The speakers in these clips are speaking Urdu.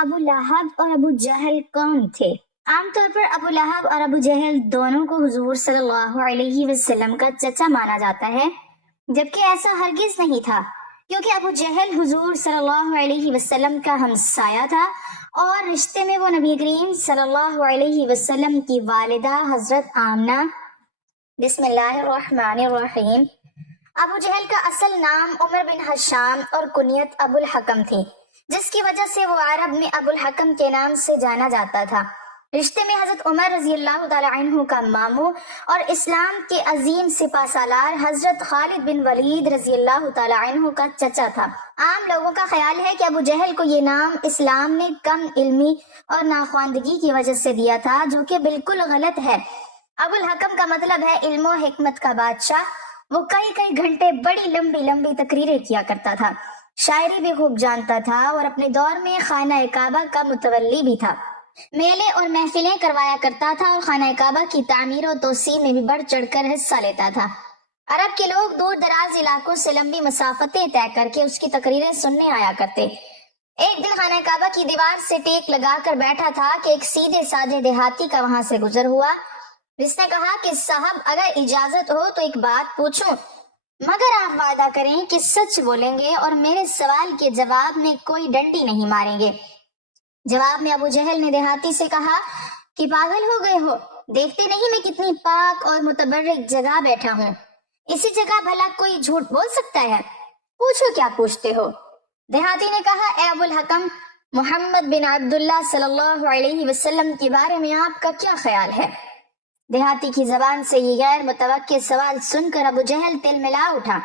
ابو لہب اور ابو جہل کون تھے؟ عام طور پر ابو لہب اور ابو جہل دونوں کو حضور صلی اللہ علیہ وسلم کا چچا مانا جاتا ہے، جبکہ ایسا ہرگز نہیں تھا، کیونکہ ابو جہل حضور صلی اللہ علیہ وسلم کا ہمسایہ تھا اور رشتے میں وہ نبی کریم صلی اللہ علیہ وسلم کی والدہ حضرت آمنہ۔ بسم اللہ الرحمن الرحیم۔ ابو جہل کا اصل نام عمر بن ہشام اور کنیت ابو الحکم تھی، جس کی وجہ سے وہ عرب میں ابو الحکم کے نام سے جانا جاتا تھا۔ رشتے میں حضرت عمر رضی اللہ تعالی عنہ کا ماموں اور اسلام کے عظیم سپہ سالار حضرت خالد بن ولید رضی اللہ تعالی عنہ کا چچا تھا۔ عام لوگوں کا خیال ہے کہ ابو جہل کو یہ نام اسلام نے کم علمی اور ناخواندگی کی وجہ سے دیا تھا، جو کہ بالکل غلط ہے۔ ابو الحکم کا مطلب ہے علم و حکمت کا بادشاہ۔ وہ کئی گھنٹے بڑی لمبی تقریریں کیا کرتا تھا، شاعری بھی خوب جانتا تھا اور اپنے دور میں خانہ کعبہ کا متولی بھی تھا۔ میلے اور محفلیں کروایا کرتا تھا اور خانہ کعبہ کی تعمیر و توسیع میں بھی بڑھ چڑھ کر حصہ لیتا تھا۔ عرب کے لوگ دور دراز علاقوں سے لمبی مسافتیں طے کر کے اس کی تقریریں سننے آیا کرتے۔ ایک دن خانہ کعبہ کی دیوار سے ٹیک لگا کر بیٹھا تھا کہ ایک سیدھے سادھے دیہاتی کا وہاں سے گزر ہوا، جس نے کہا کہ صاحب اگر اجازت ہو تو ایک بات پوچھوں، مگر آپ وعدہ کریں کہ سچ بولیں گے اور میرے سوال کے جواب میں کوئی ڈنڈی نہیں ماریں گے۔ جواب میں ابو جہل نے دیہاتی سے کہا کہ پاگل ہو گئے ہو، دیکھتے نہیں میں کتنی پاک اور متبرک جگہ بیٹھا ہوں، اسی جگہ بھلا کوئی جھوٹ بول سکتا ہے؟ پوچھو کیا پوچھتے ہو۔ دیہاتی نے کہا اے ابو الحکم، محمد بن عبداللہ صلی اللہ علیہ وسلم کے بارے میں آپ کا کیا خیال ہے؟ دیہاتی کی زبان سے یہ غیر متوقع سوال سن کر ابو جہل تلملا اٹھا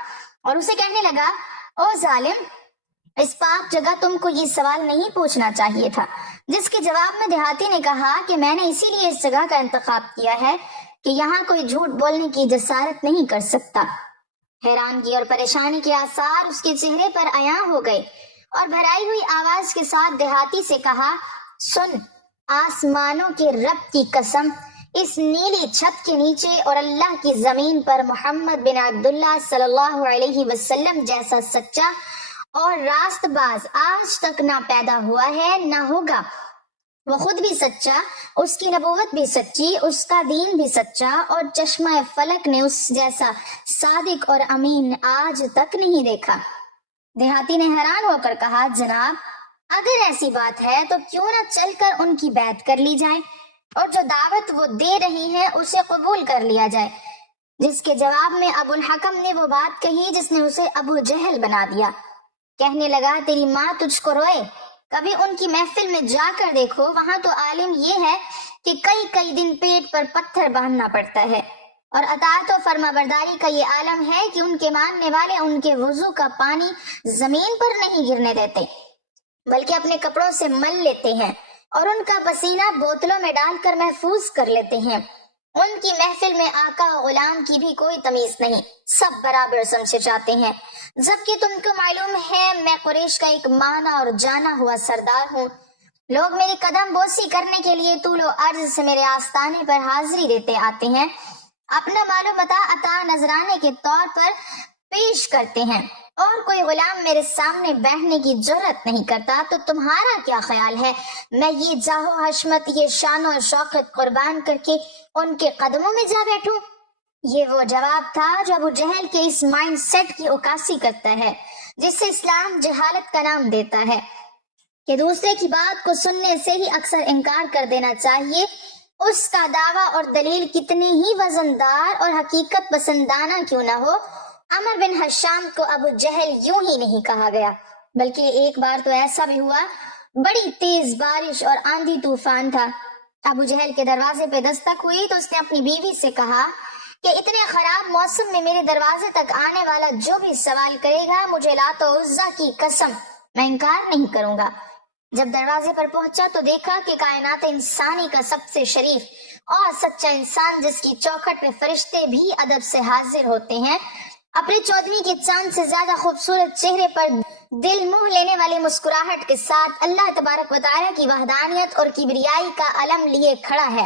اور اسے کہنے لگا، او ظالم، اس پاک جگہ تم کو یہ سوال نہیں پوچھنا چاہیے تھا۔ جس کے جواب میں دیہاتی نے کہا کہ میں نے اسی لیے اس جگہ کا انتخاب کیا ہے کہ یہاں کوئی جھوٹ بولنے کی جسارت نہیں کر سکتا۔ حیرانگی اور پریشانی کے آثار اس کے چہرے پر عیاں ہو گئے اور بھرائی ہوئی آواز کے ساتھ دیہاتی سے کہا، سن، آسمانوں کے رب کی قسم، اس نیلی چھت کے نیچے اور اللہ کی زمین پر محمد بن عبداللہ صلی اللہ علیہ وسلم جیسا سچا اور راست باز آج تک نہ پیدا ہوا ہے نہ ہوگا۔ وہ خود بھی سچا، اس کی نبوت بھی سچی، اس کا دین بھی سچا، اور چشمہ فلک نے اس جیسا صادق اور امین آج تک نہیں دیکھا۔ دیہاتی نے حیران ہو کر کہا، جناب اگر ایسی بات ہے تو کیوں نہ چل کر ان کی بیعت کر لی جائے اور جو دعوت وہ دے رہی ہے اسے قبول کر لیا جائے۔ جس کے جواب میں ابو الحکم نے وہ بات کہی جس نے اسے ابو جہل بنا دیا۔ کہنے لگا، تیری ماں تجھ کو روئے، کبھی ان کی محفل میں جا کر دیکھو، وہاں تو عالم یہ ہے کہ کئی دن پیٹ پر پتھر باندھنا پڑتا ہے، اور اطاعت و فرما برداری کا یہ عالم ہے کہ ان کے ماننے والے ان کے وضو کا پانی زمین پر نہیں گرنے دیتے بلکہ اپنے کپڑوں سے مل لیتے ہیں اور ان کا پسینہ بوتلوں میں ڈال کر محفوظ کر لیتے ہیں۔ ان کی محفل میں آقا و غلام کی بھی کوئی تمیز نہیں، سب برابر سمجھے جاتے ہیں، جبکہ تم کو معلوم ہے میں قریش کا ایک مانا اور جانا ہوا سردار ہوں۔ لوگ میری قدم بوسی کرنے کے لیے طول و عرض سے میرے آستانے پر حاضری دیتے آتے ہیں، اپنا مال و متاع عطا نذرانے کے طور پر پیش کرتے ہیں، اور کوئی غلام میرے سامنے بیٹھنے کی جرأت نہیں کرتا۔ تو تمہارا کیا خیال ہے میں یہ جاہ و حشمت، یہ شان و شوکت قربان کر کے ان کے قدموں میں جا بیٹھوں؟ یہ وہ جواب تھا جو ابو جہل کے اس مائنڈ سیٹ کی عکاسی کرتا ہے، جس سے اسلام جہالت کا نام دیتا ہے کہ دوسرے کی بات کو سننے سے ہی اکثر انکار کر دینا چاہیے، اس کا دعویٰ اور دلیل کتنے ہی وزندار اور حقیقت پسندانہ کیوں نہ ہو۔ عمر بن ہشام کو ابو جہل یوں ہی نہیں کہا گیا، بلکہ ایک بار تو ایسا بھی ہوا، بڑی تیز بارش اور آندھی طوفان تھا۔ ابو جہل کے دروازے پہ دستک ہوئی تو اس نے اپنی بیوی سے کہا کہ اتنے خراب موسم میں میرے دروازے تک آنے والا جو بھی سوال کرے گا، مجھے لات و عزا کی قسم میں انکار نہیں کروں گا۔ جب دروازے پر پہنچا تو دیکھا کہ کائنات انسانی کا سب سے شریف اور سچا انسان، جس کی چوکھٹ پہ فرشتے بھی ادب سے حاضر ہوتے ہیں، اپنے 14ویں کے چاند سے زیادہ خوبصورت چہرے پر دل موہ لینے والی مسکراہٹ کے ساتھ اللہ تبارک و تعالیٰ کی وحدانیت اور کبریائی کا علم لیے کھڑا ہے،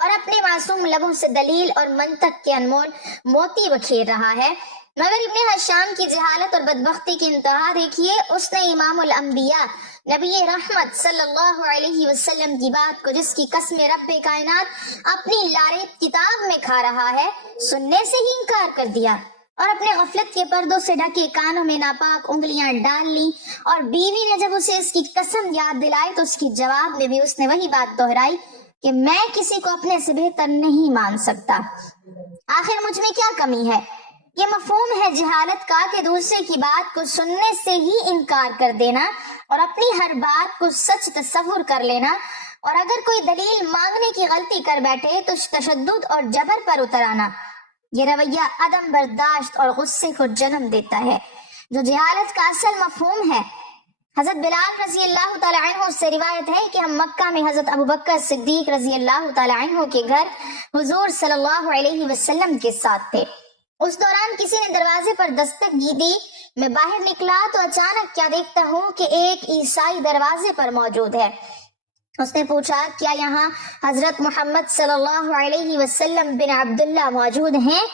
اور اپنے معصوم لبوں سے دلیل اور منطق کے انمول موتی بکھیر رہا ہے۔ مگر ابن حشام کی جہالت اور بدبختی کی انتہا دیکھیے، اس نے امام الانبیاء نبی رحمت صلی اللہ علیہ وسلم کی بات کو، جس کی قسم رب کائنات اپنی لاریب کتاب میں کھا رہا ہے، سننے سے ہی انکار کر دیا اور اپنے غفلت کے پردوں سے ڈھکے کانوں میں ناپاک انگلیاں ڈال لی، اور بیوی نے جب اسے اس کی قسم یاد دلائی تو اس کی جواب میں بھی اس نے وہی بات دہرائی کہ میں کسی کو اپنے سے بہتر نہیں مان سکتا، آخر مجھ میں کیا کمی ہے۔ یہ مفہوم ہے جہالت کا کہ دوسرے کی بات کو سننے سے ہی انکار کر دینا اور اپنی ہر بات کو سچ تصور کر لینا، اور اگر کوئی دلیل مانگنے کی غلطی کر بیٹھے تو تشدد اور جبر پر اتر آنا۔ یہ رویہ عدم برداشت اور غصے کو جنم دیتا ہے، جو جہالت کا اصل مفہوم ہے۔ حضرت بلال رضی اللہ تعالی عنہ سے روایت ہے کہ ہم مکہ میں حضرت ابوبکر صدیق رضی اللہ تعالی عنہ کے گھر حضور صلی اللہ علیہ وسلم کے ساتھ تھے۔ اس دوران کسی نے دروازے پر دستک دی، میں باہر نکلا تو اچانک کیا دیکھتا ہوں کہ ایک عیسائی دروازے پر موجود ہے۔ اس نے پوچھا، کیا یہاں حضرت محمد صلی اللہ علیہ وسلم بن عبداللہ موجود ہیں؟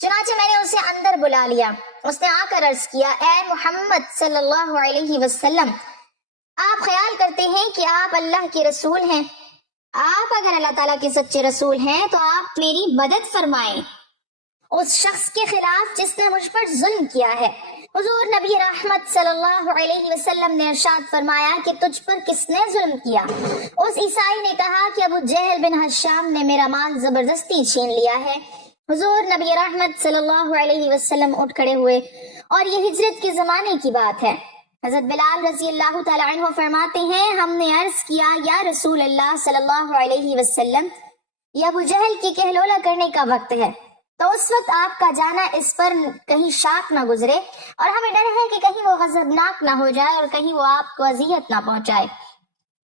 چنانچہ میں نے اسے اندر بلا لیا۔ اس نے آ کر عرض کیا، اے محمد صلی اللہ علیہ وسلم، آپ خیال کرتے ہیں کہ آپ اللہ کے رسول ہیں؟ آپ اگر اللہ تعالیٰ کے سچے رسول ہیں تو آپ میری مدد فرمائیں اس شخص کے خلاف جس نے مجھ پر ظلم کیا ہے۔ حضور نبی رحمت صلی اللہ علیہ وسلم نے ارشاد فرمایا کہ تجھ پر کس نے ظلم کیا؟ اس عیسائی نے کہا کہ ابو جہل بن حشام نے میرا مال زبردستی چھین لیا ہے۔ حضور نبی رحمت صلی اللہ علیہ وسلم اٹھ کھڑے ہوئے، اور یہ ہجرت کے زمانے کی بات ہے۔ حضرت بلال رضی اللہ تعالی عنہ فرماتے ہیں، ہم نے عرض کیا، یا رسول اللہ صلی اللہ علیہ وسلم، یہ ابو جہل کی کہلولا کرنے کا وقت ہے، تو اس وقت آپ کا جانا اس پر کہیں شاک نہ گزرے، اور ہمیں ڈر ہے کہ کہیں وہ غضبناک نہ ہو جائے اور کہیں وہ آپ کو اذیت نہ پہنچائے۔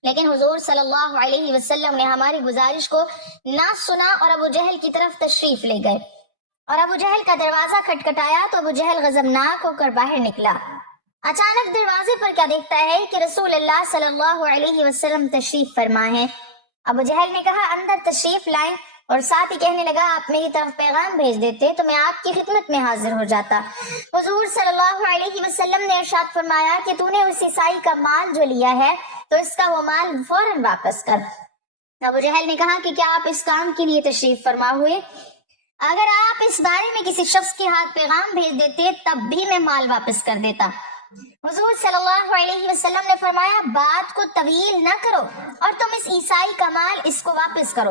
لیکن حضور صلی اللہ علیہ وسلم نے ہماری گزارش کو نہ سنا اور ابو جہل کی طرف تشریف لے گئے، اور ابو جہل کا دروازہ کھٹکھٹایا تو ابو جہل غضبناک ہو کر باہر نکلا۔ اچانک دروازے پر کیا دیکھتا ہے کہ رسول اللہ صلی اللہ علیہ وسلم تشریف فرما ہے۔ ابو جہل نے کہا، اندر تشریف لائیں، اور ساتھ ہی کہنے لگا، آپ میری طرف پیغام بھیج دیتے تو میں آپ کی خدمت میں حاضر ہو جاتا۔ حضور صلی اللہ علیہ وسلم نے ارشاد فرمایا کہ تو نے اس عیسائی کا مال جو لیا ہے تو اس کا وہ مال فوراً واپس کر۔ ابو جہل نے کہا کہ کیا آپ اس کام کے لیے تشریف فرما ہوئے؟ اگر آپ اس بارے میں کسی شخص کے ہاتھ پیغام بھیج دیتے تب بھی میں مال واپس کر دیتا۔ حضور صلی اللہ علیہ وسلم نے فرمایا، بات کو طویل نہ کرو اور تم اس عیسائی کا مال اس کو واپس کرو۔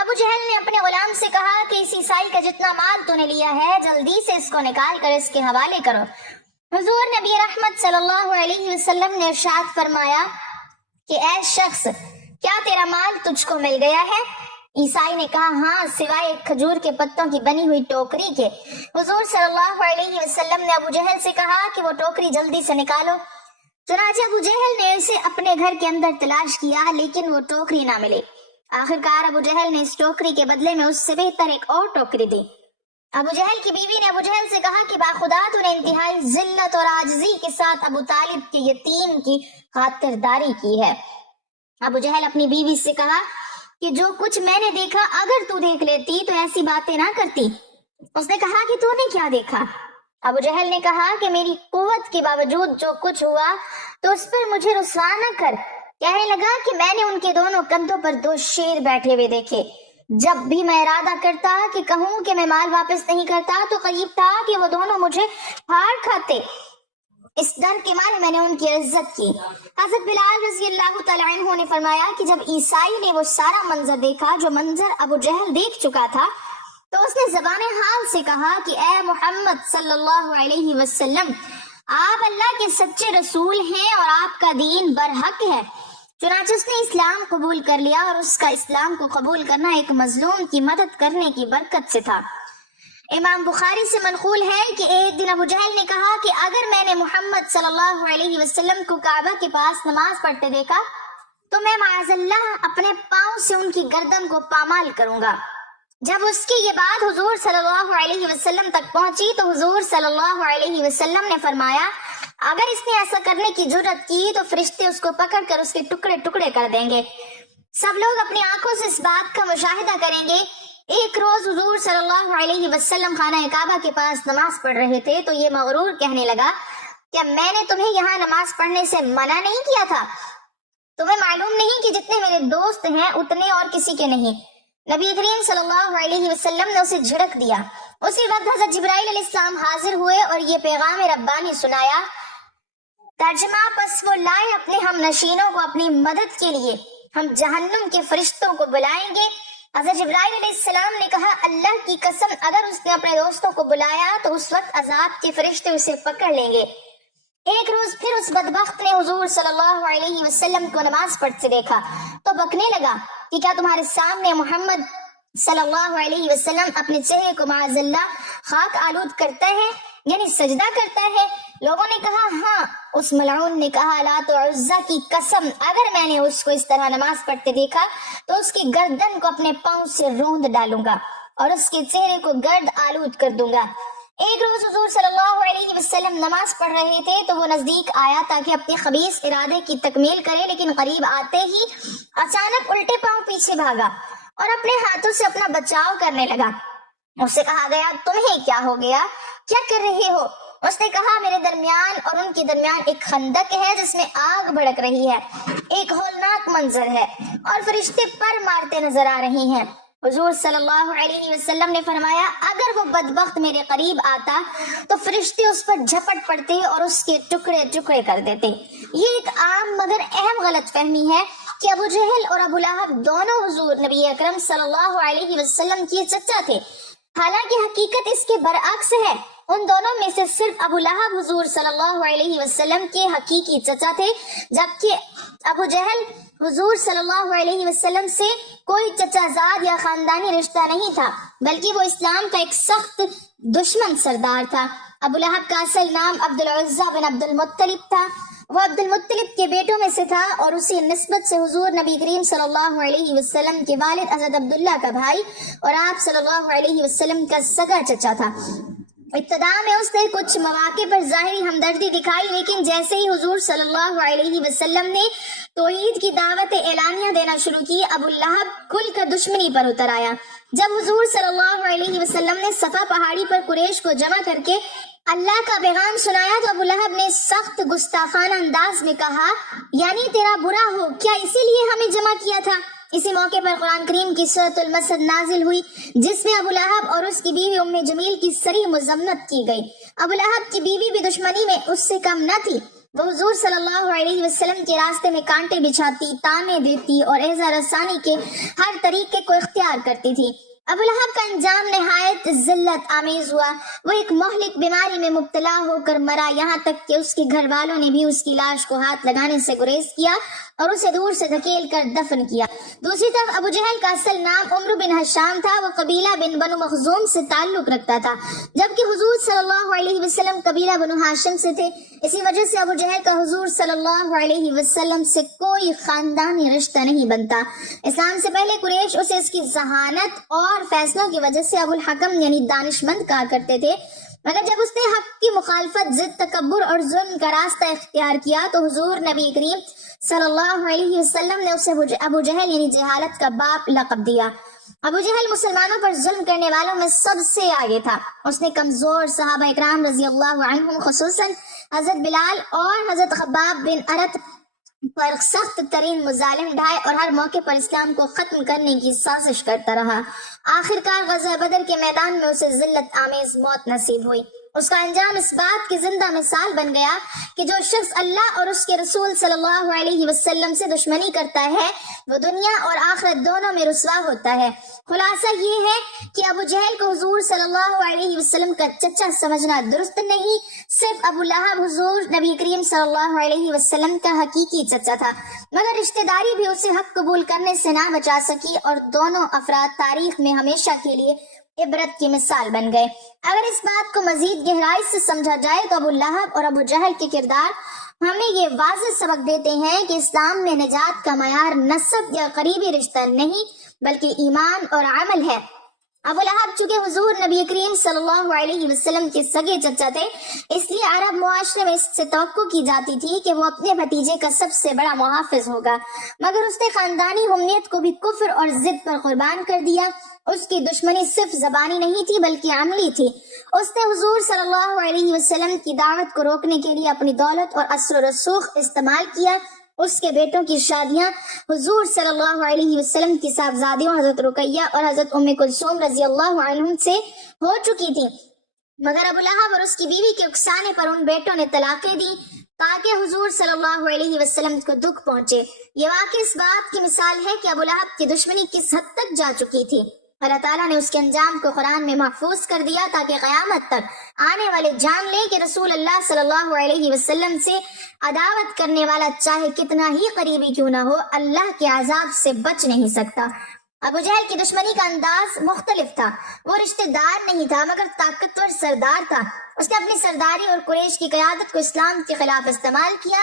ابو جہل نے اپنے غلام سے کہا کہ اس عیسائی کا جتنا مال تو نے لیا ہے جلدی سے اس کو نکال کر اس کے حوالے کرو۔ حضور نبی رحمت صلی اللہ علیہ وسلم نے ارشاد فرمایا کہ اے شخص، کیا تیرا مال تجھ کو مل گیا ہے؟ عیسائی نے کہا، ہاں، سوائے ایک کھجور کے پتوں کی بنی ہوئی ٹوکری کے۔ حضور صلی اللہ علیہ وسلم نے ابو جہل سے کہا کہ وہ ٹوکری جلدی سے نکالو۔ چنانچہ ابو جہل نے اسے اپنے گھر کے اندر تلاش کیا لیکن وہ ٹوکری نہ ملے۔ آخرکار ابو جہل نے اس ٹوکری کے بدلے میں اس سے بہتر ایک اور ٹوکری دی۔ ابو جہل کی بیوی نے ابو جہل سے کہا کہ باخدا تو نے انتہائی ذلت اور عاجزی کے ساتھ ابو طالب کے یتیم کی خاطرداری کی ہے۔ ابو جہل اپنی بیوی سے کہا کہ جو کچھ میں نے دیکھا اگر تو دیکھ لیتی تو ایسی باتیں نہ کرتی۔ اس نے کہا کہ تو نے کیا دیکھا؟ ابو جہل نے کہا کہ میری قوت کے باوجود جو کچھ ہوا تو اس پر مجھے رسوا نہ کر۔ کہنے لگا کہ میں نے ان کے دونوں کندھوں پر دو شیر بیٹھے ہوئے دیکھے، جب بھی میں ارادہ کرتا کہ کہوں کہ میں مال واپس نہیں کرتا تو قریب تھا کہ وہ دونوں مجھے پھاڑ کھاتے۔ اس ڈر کے مارے میں نے ان کی عزت کی۔ حضرت بلال رضی اللہ تعالی عنہ نے فرمایا کہ جب عیسائی نے وہ سارا منظر دیکھا جو منظر ابو جہل دیکھ چکا تھا تو اس نے زبان حال سے کہا کہ اے محمد صلی اللہ علیہ وسلم، آپ اللہ کے سچے رسول ہیں اور آپ کا دین برحق ہے۔ چنانچہ اس نے اسلام قبول کر لیا، اور اس کا اسلام کو قبول کرنا ایک مظلوم کی مدد کرنے کی برکت سے تھا۔ امام بخاری سے منقول ہے کہ ایک دن ابو جہل نے کہا کہ اگر میں نے محمد صلی اللہ علیہ وسلم کو کعبہ کے پاس نماز پڑھتے دیکھا تو میں معاذ اللہ اپنے پاؤں سے ان کی گردن کو پامال کروں گا۔ جب اس کی یہ بات حضور صلی اللہ علیہ وسلم تک پہنچی تو حضور صلی اللہ علیہ وسلم نے فرمایا، اگر اس نے ایسا کرنے کی جرت کی تو فرشتے اس کو پکڑ کر اس کے ٹکڑے ٹکڑے کر دیں گے۔ سب لوگ اپنی آنکھوں سے اس بات کا مشاہدہ کریں گے۔ ایک روز حضور صلی اللہ علیہ وسلم خانہ کعبہ کے پاس نماز پڑھ رہے تھے تو یہ مغرور کہنے لگا کہ میں نے تمہیں یہاں نماز پڑھنے سے منع نہیں کیا تھا؟ تمہیں معلوم نہیں کہ جتنے میرے دوست ہیں اتنے اور کسی کے نہیں؟ نبی کریم صلی اللہ علیہ وسلم نے اسے جھڑک دیا۔ اسی وقت حضرت جبرائیل علیہ السلام حاضر ہوئے اور یہ پیغام ربانی سنایا۔ ترجمہ: پس وہ لائے اپنے ہم نشینوں کو اپنی مدد کے لیے، ہم جہنم کے فرشتوں کو بلائیں گے۔ حضرت جبرائیل علیہ السلام نے کہا، اللہ کی قسم اگر اس نے اپنے دوستوں کو بلایا تو اس وقت عذاب کے فرشتے اسے پکڑ لیں گے۔ ایک روز پھر اس بدبخت نے حضور صلی اللہ علیہ وسلم کو نماز پڑھتے دیکھا تو بکنے لگا کہ کیا تمہارے سامنے محمد صلی اللہ علیہ وسلم اپنے چہرے کو معاذ اللہ خاک آلود کرتا ہے، یعنی سجدہ کرتا ہے؟ لوگوں نے کہا ہاں۔ اس ملعون نے کہا، لات و عزا کی قسم اگر میں نے اس کو اس طرح نماز پڑھتے دیکھا تو اس کی گردن کو اپنے پاؤں سے روند ڈالوں گا اور اس کے چہرے کو گرد آلود کر دوں گا۔ ایک روز حضور صلی اللہ علیہ وسلم نماز پڑھ رہے تھے تو وہ نزدیک آیا تاکہ اپنے خبیث ارادے کی تکمیل کرے، لیکن قریب آتے ہی اچانک الٹے پاؤں پیچھے بھاگا اور اپنے ہاتھوں سے اپنا بچاؤ کرنے لگا۔ اس سے کہا گیا، تمہیں کیا ہو گیا؟ کیا کر رہے ہو؟ اس نے کہا، میرے درمیان اور ان کے درمیان ایک خندق ہے جس میں آگ بھڑک رہی ہے، ایک ہولناک منظر ہے اور فرشتے پر مارتے نظر آ رہے ہیں۔ حضور صلی اللہ علیہ وسلم نے فرمایا، اگر وہ بدبخت میرے قریب آتا تو فرشتے اس پر جھپٹ پڑتے اور اس کے ٹکڑے ٹکڑے کر دیتے۔ یہ ایک عام مگر اہم غلط فہمی ہے کہ ابو جہل اور ابو لہب دونوں حضور نبی اکرم صلی اللہ علیہ وسلم کے چچا تھے، حالانکہ حقیقت اس کے برعکس ہے۔ ان دونوں میں سے صرف ابو لہب حضور صلی اللہ علیہ وسلم کے حقیقی چچا تھے، جبکہ ابو جہل حضور صلی اللہ علیہ وسلم سے کوئی چچا زاد یا خاندانی رشتہ نہیں تھا، بلکہ وہ اسلام کا ایک سخت دشمن سردار تھا۔ ابو لہب کا اصل نام عبد العزیٰ بن عبد المطلب تھا۔ وہ عبد المطلب کے بیٹوں میں سے تھا اور اسی نسبت سے حضور نبی کریم صلی اللہ علیہ وسلم کے والد حضرت عبداللہ کا بھائی اور آپ صلی اللہ علیہ وسلم کا سگا چچا تھا۔ ابتدا میں اس نے کچھ مواقع پر ظاہری ہمدردی دکھائی، لیکن جیسے ہی حضور صلی اللہ علیہ وسلم نے توحید کی دعوت اعلانیہ دینا شروع کی، ابو لہب کھل کر دشمنی پر اتر آیا۔ جب حضور صلی اللہ علیہ وسلم نے صفا پہاڑی پر قریش کو جمع کر کے اللہ کا پیغام سنایا تو ابو لہب نے سخت گستاخانہ انداز میں کہا، یعنی تیرا برا ہو کیا اسی لیے ہمیں جمع کیا تھا؟ اسی موقع پر قرآن کریم کی سورۃ المسد نازل ہوئی جس میں ابو لہب اور اس کی بیوی ام جمیل کی صریح مذمت کی گئی۔ ابو لہب کی بیوی بھی دشمنی میں اس سے کم نہ تھی، وہ حضور صلی اللہ علیہ وسلم کے راستے میں کانٹے بچھاتی، تانے دیتی اور ایذا رسانی کے ہر طریقے کو اختیار کرتی تھی۔ ابو لہب کا انجام نہایت ذلت آمیز ہوا، وہ ایک مہلک بیماری میں مبتلا ہو کر مرا، یہاں تک کہ اس کے گھر والوں نے بھی اس کی لاش کو ہاتھ لگانے سے گریز کیا اور اسے دور سے دھکیل کر دفن کیا۔ دوسری طرف ابو جہل کا اصل نام عمرو بن حشام تھا، وہ قبیلہ بن بنو مخزوم سے تعلق رکھتا تھا، جبکہ حضور صلی اللہ علیہ وسلم قبیلہ بنو ہاشم سے تھے۔ اسی وجہ سے ابو جہل کا حضور صلی اللہ علیہ وسلم سے کوئی خاندانی رشتہ نہیں بنتا۔ اسلام سے پہلے قریش اسے اس کی ذہانت اور فیصلوں کی وجہ سے ابو الحکم یعنی دانشمند کہا کرتے تھے، مگر جب اس نے حق کی مخالفت، ضد، تکبر اور ظلم کا راستہ اختیار کیا تو حضور نبی کریم صلی اللہ علیہ وسلم نے اسے ابو جہل یعنی جہالت کا باپ لقب دیا۔ ابو جہل مسلمانوں پر ظلم کرنے والوں میں سب سے آگے تھا۔ اس نے کمزور صحابہ اکرام رضی اللہ عنہم خصوصاً حضرت بلال اور حضرت خباب بن ارت پر سخت ترین مظالم ڈھائے اور ہر موقع پر اسلام کو ختم کرنے کی سازش کرتا رہا۔ آخرکار غزوہ بدر کے میدان میں اسے ذلت آمیز موت نصیب ہوئی۔ اس کا انجام اس بات کی زندہ مثال بن گیا کہ جو شخص اللہ اور اس کے رسول صلی اللہ علیہ وسلم سے دشمنی کرتا ہے وہ دنیا اور آخرت دونوں میں رسوا ہوتا ہے۔ خلاصہ یہ ہے کہ ابو جہل کو حضور صلی اللہ علیہ وسلم کا چچا سمجھنا درست نہیں، صرف ابو لہب حضور نبی کریم صلی اللہ علیہ وسلم کا حقیقی چچا تھا، مگر رشتہ داری بھی اسے حق قبول کرنے سے نہ بچا سکی اور دونوں افراد تاریخ میں ہمیشہ کے لیے عبرت کی مثال بن گئے۔ اگر اس بات کو مزید گہرائی سے سمجھا جائے تو ابو لہب اور ابو جہل کے کردار ہمیں یہ واضح سبق دیتے ہیں کہ اسلام میں نجات کا معیار نسب یا قریبی رشتہ نہیں بلکہ ایمان اور عمل ہے۔ ابو لہب چونکہ حضور نبی کریم صلی اللہ علیہ وسلم کے سگے چچا تھے، اس لیے عرب معاشرے میں اس سے توقع کی جاتی تھی کہ وہ اپنے بھتیجے کا سب سے بڑا محافظ ہوگا، مگر اس نے خاندانی حمیت کو بھی کفر اور ضد پر قربان کر دیا۔ اس کی دشمنی صرف زبانی نہیں تھی بلکہ عملی تھی۔ اس نے حضور صلی اللہ علیہ وسلم کی دعوت کو روکنے کے لیے اپنی دولت اور اثر و رسوخ استعمال کیا۔ اس کے بیٹوں کی شادیاں حضور صلی اللہ علیہ وسلم کی صاحبزادیوں حضرت رقیہ اور حضرت ام کلثوم رضی اللہ عنہم سے ہو چکی تھیں، مگر ابو لہب اور اس کی بیوی کے اکسانے پر ان بیٹوں نے طلاقیں دی تاکہ حضور صلی اللہ علیہ وسلم کو دکھ پہنچے۔ یہ واقعہ اس بات کی مثال ہے کہ ابو لہب کی دشمنی کس حد تک جا چکی تھی۔ اللہ تعالیٰ نے اس کے انجام کو قرآن میں محفوظ کر دیا تاکہ قیامت تک آنے والے جان لیں کہ رسول اللہ صلی اللہ علیہ وسلم سے عداوت کرنے والا چاہے کتنا ہی قریبی کیوں نہ ہو، اللہ کے عذاب سے بچ نہیں سکتا۔ ابو جہل کی دشمنی کا انداز مختلف تھا۔ وہ رشتہ دار نہیں تھا مگر طاقتور سردار تھا۔ اس نے اپنی سرداری اور قریش کی قیادت کو اسلام کے خلاف استعمال کیا۔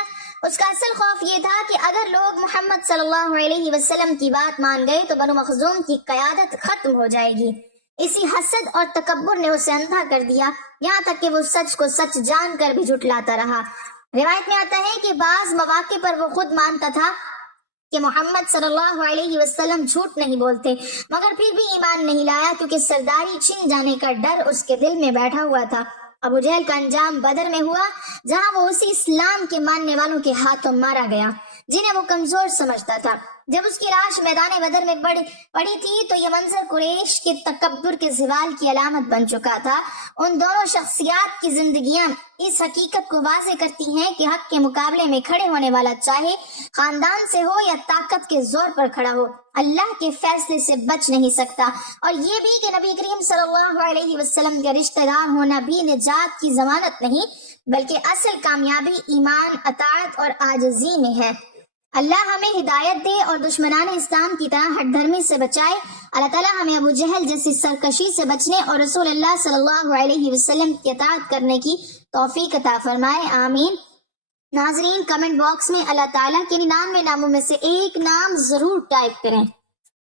اس کا اصل خوف یہ تھا کہ اگر لوگ محمد صلی اللہ علیہ وسلم کی بات مان گئے تو بنو مخزوم کی قیادت ختم ہو جائے گی۔ اسی حسد اور تکبر نے اسے اندھا کر دیا، یہاں تک کہ وہ سچ کو سچ جان کر بھی جھٹلاتا رہا۔ روایت میں آتا ہے کہ بعض مواقع پر وہ خود مانتا تھا کہ محمد صلی اللہ علیہ وسلم جھوٹ نہیں بولتے، مگر پھر بھی ایمان نہیں لایا کیونکہ سرداری چھن جانے کا ڈر اس کے دل میں بیٹھا ہوا تھا۔ ابو جہل کا انجام بدر میں ہوا، جہاں وہ اسی اسلام کے ماننے والوں کے ہاتھوں مارا گیا جنہیں وہ کمزور سمجھتا تھا۔ جب اس کی لاش میدان بدر میں پڑی تھی تو یہ منظر قریش کے تکبر کے زوال کی علامت بن چکا تھا۔ ان دونوں شخصیات کی زندگیاں اس حقیقت کو واضح کرتی ہیں کہ حق کے مقابلے میں کھڑے ہونے والا چاہے خاندان سے ہو یا طاقت کے زور پر کھڑا ہو، اللہ کے فیصلے سے بچ نہیں سکتا۔ اور یہ بھی کہ نبی کریم صلی اللہ علیہ وسلم کا رشتہ دار ہونا بھی نجات کی ضمانت نہیں بلکہ اصل کامیابی ایمان، اطاعت اور عاجزی میں ہے۔ اللہ ہمیں ہدایت دے اور دشمنان اسلام کی طرح ہٹ دھرمی سے بچائے۔ اللہ تعالیٰ ہمیں ابو جہل جیسی سرکشی سے بچنے اور رسول اللہ صلی اللہ علیہ وسلم کی اطاعت کرنے کی توفیق عطا فرمائے، آمین۔ ناظرین، کمنٹ باکس میں اللہ تعالیٰ کے 99 ناموں میں سے ایک نام ضرور ٹائپ کریں۔